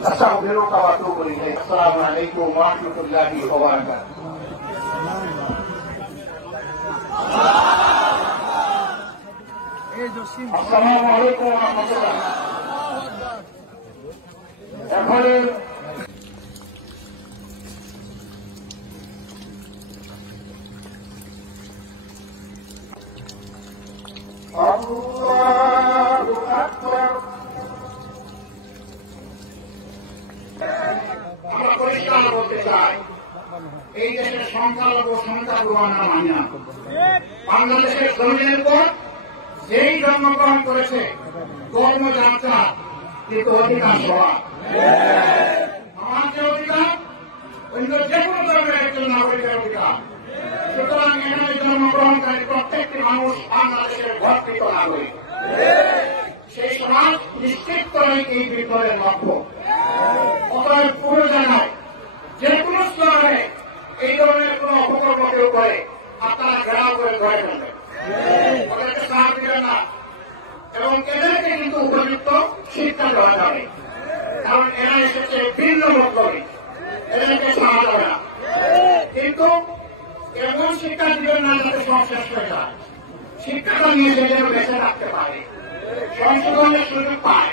أستغفرك وأتوب إليك. السلام عليكم ورحمة الله وبركاته. السلام عليكم ورحمة الله. এখন আল্লাহু আকবার। আমরা পরিষ্কার বলতে চাই, এই দেশের সংখ্যালঘু আমরা মানি না। বাংলাদেশের জমিনের পর যেই জন্মগ্রহণ করেছে কর্মযাত্রা কিন্তু অধিকার সভা আমার যে অধিকার অন্য যে কোনো ধর্মের একজন নাগরিকের অধিকার। সুতরাং এখানে জন্মগ্রহণকারী প্রত্যেকটি মানুষ বাংলাদেশের ভর্তিত নাগরিক। সেই সমাজ নিশ্চিত করে এই বিপ্লবের লক্ষ্য। অতএব পুরো জায়গায় যে কোনো স্তরে এই ধরনের কোন অপকর্ম কেউ করে আপনারা ঘেরাও করে ধরে ফেলবেন, ওদেরকে সাহায্য দিবেন না এবং এদেরকে কিন্তু উপযুক্ত শিক্ষা দেওয়া যাবে। কারণ এরা এসেছে ভিন্ন মতলবে, এদেরকে সাহায্য হবে না। কিন্তু এমন শিক্ষা দিবেন না যাতে সব শেষ হয়ে যায়। শিক্ষাটা নিয়ে যেন বেঁচে রাখতে পারে, সংশোধনের সুযোগ পায়।